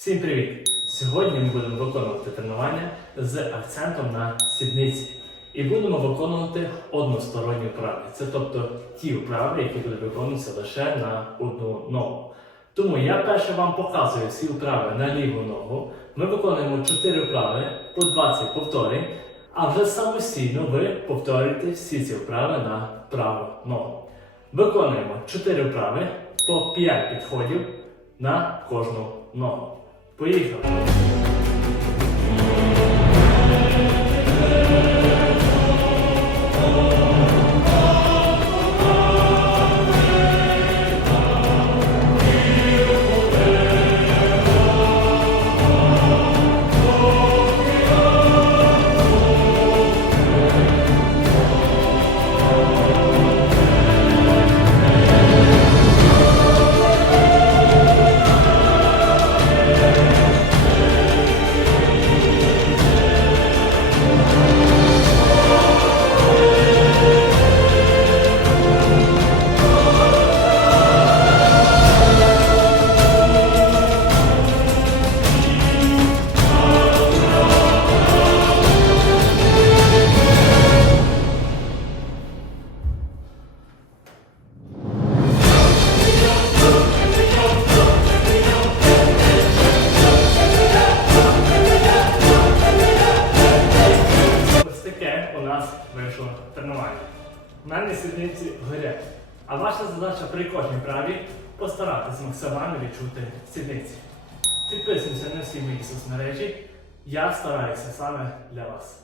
Всім привіт! Сьогодні ми будемо виконувати тренування з акцентом на сідниці. І будемо виконувати односторонні вправи. Це тобто ті вправи, які будуть виконуватися лише на одну ногу. Тому я перше вам показую всі вправи на ліву ногу. Ми виконуємо 4 вправи по 20 повторень, а вже самостійно ви повторюєте всі ці вправи на праву ногу. Виконуємо 4 вправи по 5 підходів на кожну ногу. 回忆 нас вийшло тренування. У мене сідниці горять. А ваша задача при кожній праві постаратись максимально відчути сідниці. Підписуємося на всі мої соцмережі. Я стараюся саме для вас.